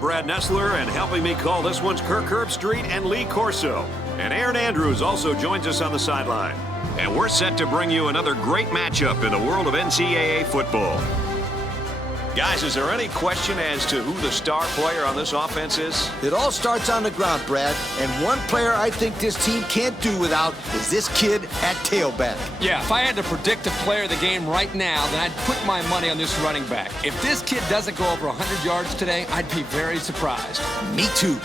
Brad Nessler, and helping me call this one's Kirk Herbstreit and Lee Corso. And Aaron Andrews also joins us on the sideline. And we're set to bring you another great matchup in the world of NCAA football. Guys, is there any question as to who the star player on this offense is? It all starts on the ground, Brad. And one player I think this team can't do without is this kid at tailback. Yeah, if I had to predict a player of the game right now, then I'd put my money on this running back. If this kid doesn't go over 100 yards today, I'd be very surprised. Me too.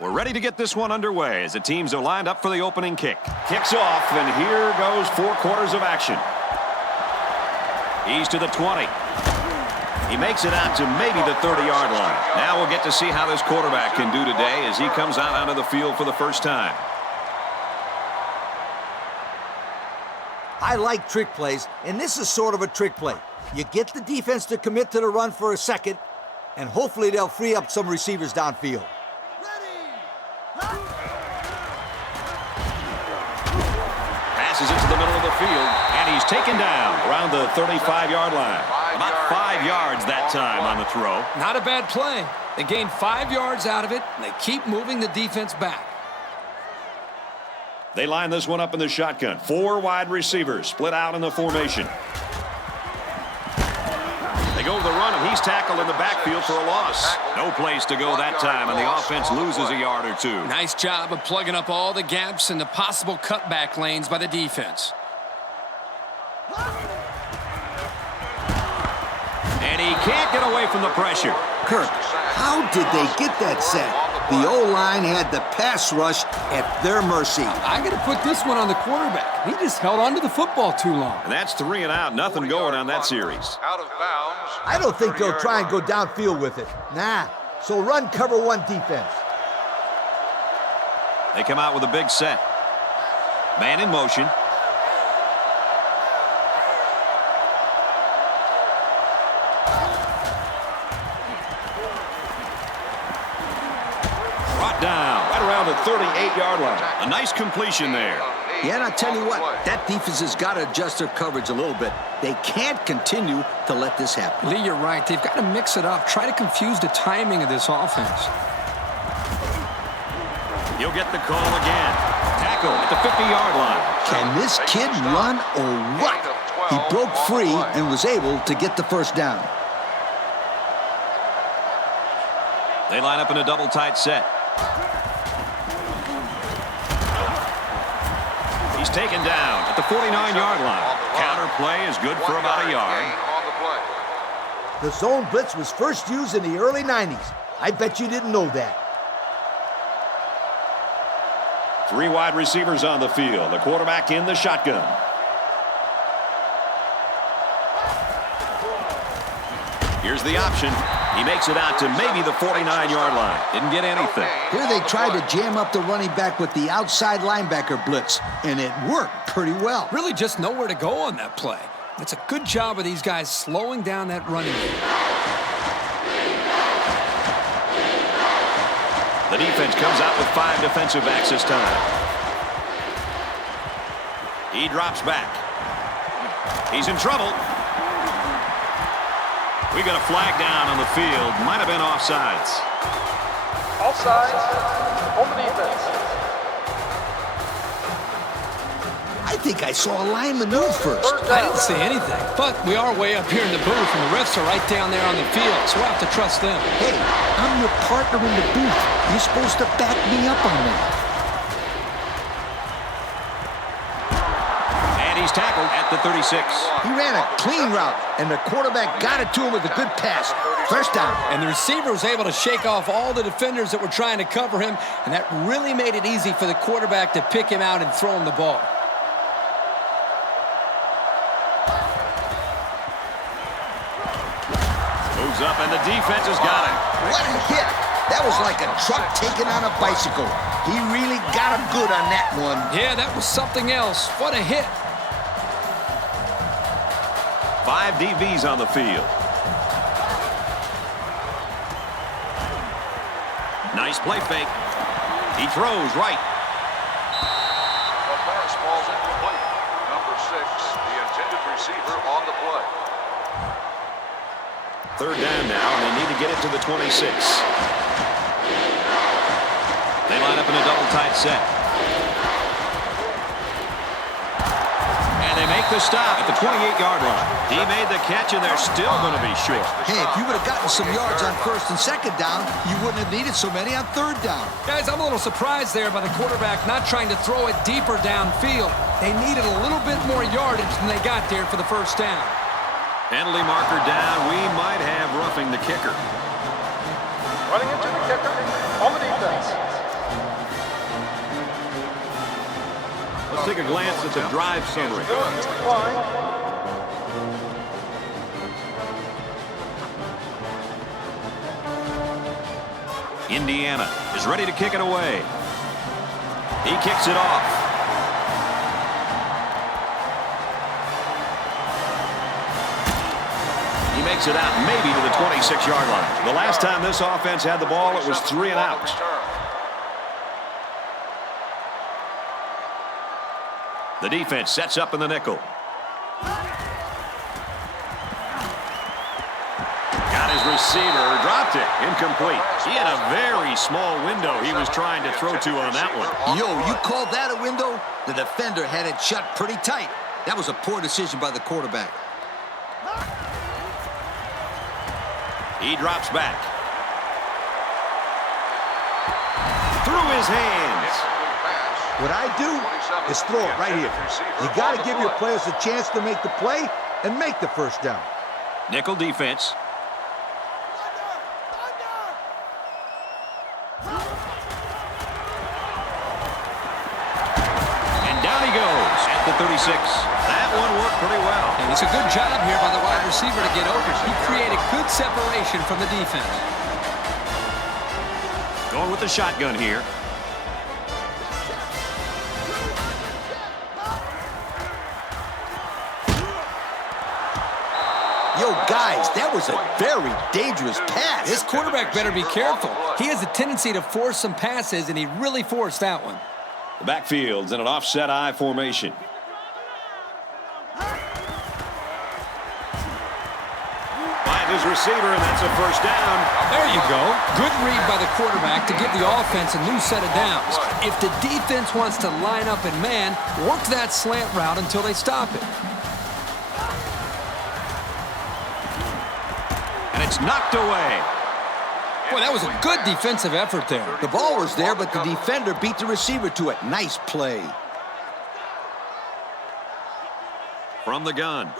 We're ready to get this one underway as the teams are lined up for the opening kick. Kicks off, and here goes 4 quarters of action. He's to the 20. He makes it out to maybe the 30-yard line. Now we'll get to see how this quarterback can do today as he comes out onto the field for the first time. I like trick plays, and this is sort of a trick play. You get the defense to commit to the run for a second, and hopefully they'll free up some receivers downfield. Passes into the middle of the field, and he's taken down around the 35-yard line. About 5 yards that time on the throw. Not a bad play. They gained 5 yards out of it, and they keep moving the defense back. They line this one up in the shotgun. 4 wide receivers split out in the formation. They go to the run, and he's tackled in the backfield for a loss. No place to go that time, and the offense loses a yard or 2. Nice job of plugging up all the gaps and the possible cutback lanes by the defense. And he can't get away from the pressure. Kirk, how did they get that sack? The O-line had the pass rush at their mercy. I got to put this one on the quarterback. He just held on to the football too long. And that's 3 and out. Nothing going on that series. Out of bounds. I don't think they'll try and go downfield with it. Nah. So run cover 1 defense. They come out with a big set. Man in motion. Brought down right around the 38-yard line. A nice completion there. Yeah, and I tell you what, that defense has got to adjust their coverage a little bit. They can't continue to let this happen. Lee, you're right. They've got to mix it up. Try to confuse the timing of this offense. He'll get the call again. Tackle at the 50-yard line. Can this kid run or what? He broke free and was able to get the first down. They line up in a double tight set. He's taken down at the 49-yard line. Counter play is good for about a yard. The zone blitz was first used in the early 90s. I bet you didn't know that. 3 wide receivers on the field. The quarterback in the shotgun. Here's the option. He makes it out to maybe the 49-yard line. Didn't get anything. Here they tried to jam up the running back with the outside linebacker blitz, and it worked pretty well. Really just nowhere to go on that play. It's a good job of these guys slowing down that running game. The defense comes out with 5 defensive backs this time. He drops back. He's in trouble. We got a flag down on the field. Might have been offsides. Offsides. Home defense. I think I saw a lineman move first. I didn't see anything, but we are way up here in the booth, and the refs are right down there on the field, so we'll have to trust them. Hey, I'm your partner in the booth. You're supposed to back me up on that. And he's tackled at the 36. He ran a clean route, and the quarterback got it to him with a good pass. First down. And the receiver was able to shake off all the defenders that were trying to cover him, and that really made it easy for the quarterback to pick him out and throw him the ball. Moves up, and the defense has got him. What a hit. That was like a truck taken on a bicycle. He really got him good on that one. Yeah, that was something else. What a hit. 5 DBs on the field. Nice play fake. He throws right. receiver on the play. Third down now, and they need to get it to the 26. They line up in a double tight set. And they make the stop at the 28-yard line. He made the catch, and they're still going to be short. Hey, if you would have gotten some yards on first and second down, you wouldn't have needed so many on third down. Guys, I'm a little surprised there by the quarterback not trying to throw it deeper downfield. They needed a little bit more yardage than they got there for the first down. Penalty marker down. We might have roughing the kicker. Running into the kicker on the defense. Let's take a glance at the drive summary. Indiana is ready to kick it away. He kicks it off. He makes it out maybe to the 26-yard line. The last time this offense had the ball, it was 3 and out. The defense sets up in the nickel. Got his receiver, dropped it, incomplete. He had a very small window he was trying to throw to on that one. Yo, you call that a window? The defender had it shut pretty tight. That was a poor decision by the quarterback. He drops back. Through his hands. What I do is throw it right here. You got to give your players a chance to make the play and make the first down. Nickel defense. And down he goes at the 36. That one worked pretty well. And it's a good job here by the wide receiver to get open. He created good separation from the defense. Going with the shotgun here. Yo, guys, that was a very dangerous pass. This quarterback better be careful. He has a tendency to force some passes, and he really forced that one. The backfield's in an offset I formation. Find his receiver, and that's a first down. There you go. Good read by the quarterback to give the offense a new set of downs. If the defense wants to line up in man, work that slant route until they stop it. And it's knocked away. Boy, that was a good defensive effort there. The ball was there, but the defender beat the receiver to it. Nice play. From the gun.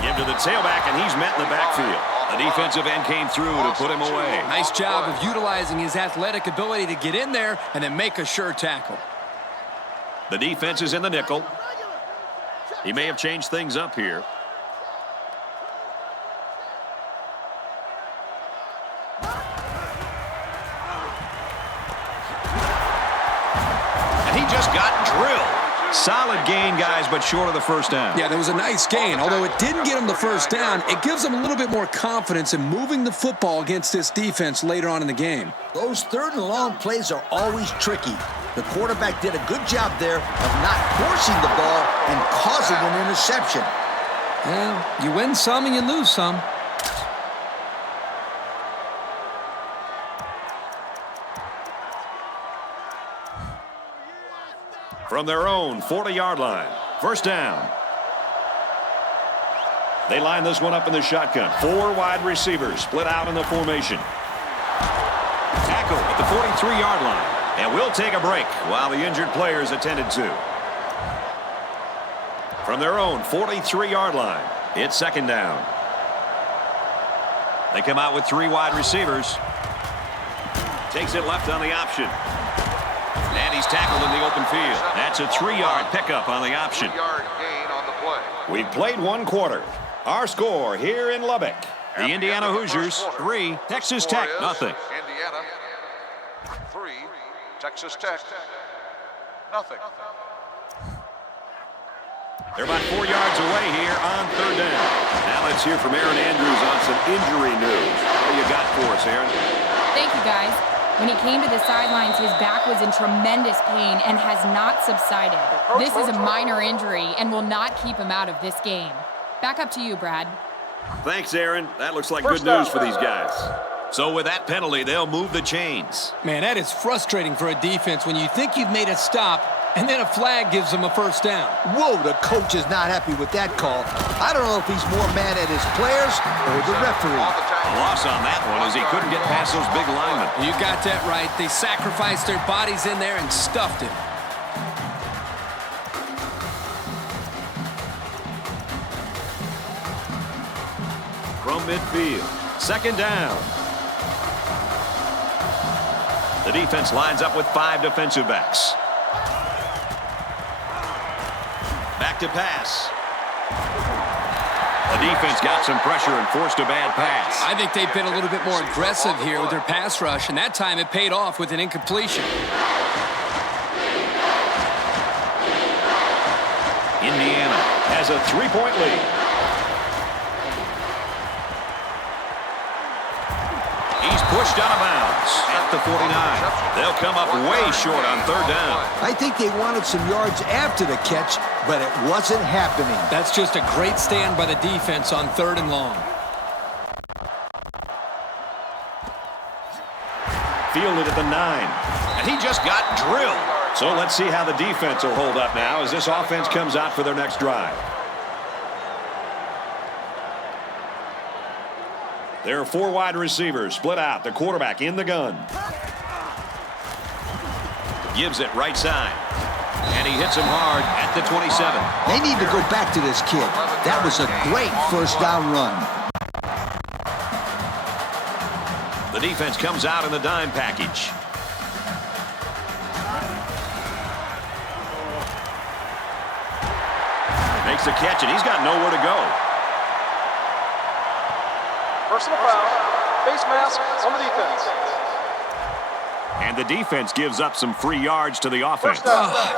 Give to the tailback, and he's met in the backfield. The defensive end came through to put him away. Nice job of utilizing his athletic ability to get in there and then make a sure tackle. The defense is in the nickel. He may have changed things up here. And he just got drilled. Solid gain, guys, but short of the first down. Yeah, there was a nice gain. Although it didn't get him the first down, it gives him a little bit more confidence in moving the football against this defense later on in the game. Those third and long plays are always tricky. The quarterback did a good job there of not forcing the ball and causing an interception. Well, you win some and you lose some. From their own 40-yard line. First down. They line this one up in the shotgun. 4 wide receivers split out in the formation. Tackle at the 43-yard line. And we'll take a break while the injured player is attended to. From their own 43-yard line, it's second down. They come out with 3 wide receivers. Takes it left on the option. And he's tackled in the open field. That's a 3-yard pickup on the option. 3-yard gain on the play. We've played 1 quarter. Our score here in Lubbock. The Indiana Hoosiers 3, Texas Tech nothing. Indiana 3, Texas Tech nothing. They're about 4 yards away here on third down. Now let's hear from Aaron Andrews on some injury news. What do you got for us, Aaron? Thank you, guys. When he came to the sidelines, his back was in tremendous pain and has not subsided. This is a minor injury and will not keep him out of this game. Back up to you, Brad. Thanks, Aaron. That looks like good news for these guys. So with that penalty, they'll move the chains. Man, that is frustrating for a defense when you think you've made a stop and then a flag gives them a first down. Whoa, the coach is not happy with that call. I don't know if he's more mad at his players or the referee. A loss on that one as he couldn't get past those big linemen. You got that right. They sacrificed their bodies in there and stuffed him. From midfield, second down. The defense lines up with 5 defensive backs. Back to pass. The defense got some pressure and forced a bad pass. I think they've been a little bit more aggressive here with their pass rush, and that time it paid off with an incompletion. Indiana has a 3-point lead. He's pushed out of bounds at the 49. They'll come up way short on third down. I think they wanted some yards after the catch, but it wasn't happening. That's just a great stand by the defense on third and long. Fielded at the 9. And he just got drilled. So let's see how the defense will hold up now as this offense comes out for their next drive. There are 4 wide receivers split out. The quarterback in the gun. Gives it right side. And he hits him hard at the 27. They need to go back to this kid. That was a great first down run. The defense comes out in the dime package. Makes the catch, and he's got nowhere to go. Personal foul, face mask on the defense. And the defense gives up some free yards to the offense.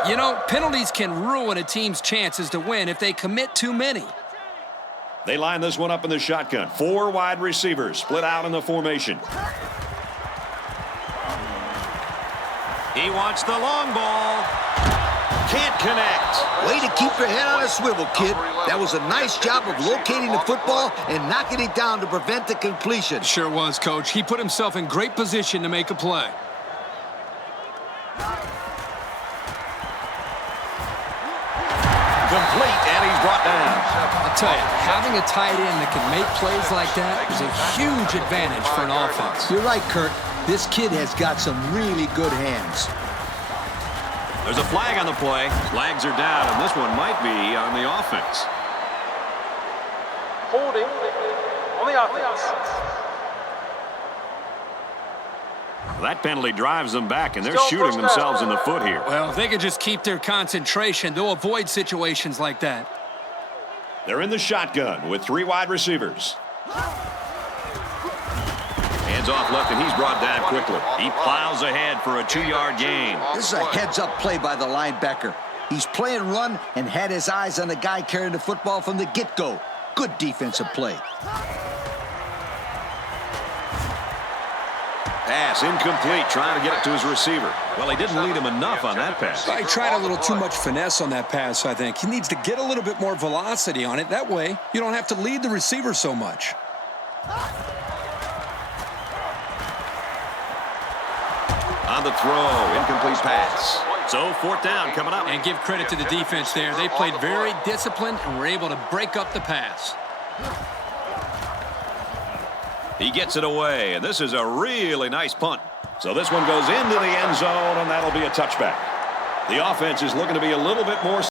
You know, penalties can ruin a team's chances to win if they commit too many. They line this one up in the shotgun. 4 wide receivers split out in the formation. He wants the long ball. Can't connect. Way to keep your head on a swivel, kid. That was a nice job of locating the football and knocking it down to prevent the completion. Sure was, Coach. He put himself in great position to make a play. Complete, and he's brought down. I'll tell you, having a tight end that can make plays like that is a huge advantage for an offense. You're right, Kirk. This kid has got some really good hands. There's a flag on the play. Flags are down, and this one might be on the offense. Holding on the offense. That penalty drives them back, and they're shooting themselves in the foot here. Well, if they could just keep their concentration, they'll avoid situations like that. They're in the shotgun with 3 wide receivers. Hands off left, and he's brought down quickly. He plows ahead for a 2-yard gain. This is a heads-up play by the linebacker. He's playing run and had his eyes on the guy carrying the football from the get-go. Good defensive play. Pass incomplete, trying to get it to his receiver. Well, he didn't lead him enough on that pass. He tried a little too much finesse on that pass, I think. He needs to get a little bit more velocity on it. That way, you don't have to lead the receiver so much. On the throw, incomplete pass. So 4th down coming up. And give credit to the defense there. They played very disciplined and were able to break up the pass. He gets it away, and this is a really nice punt. So this one goes into the end zone, and that'll be a touchback. The offense is looking to be a little bit more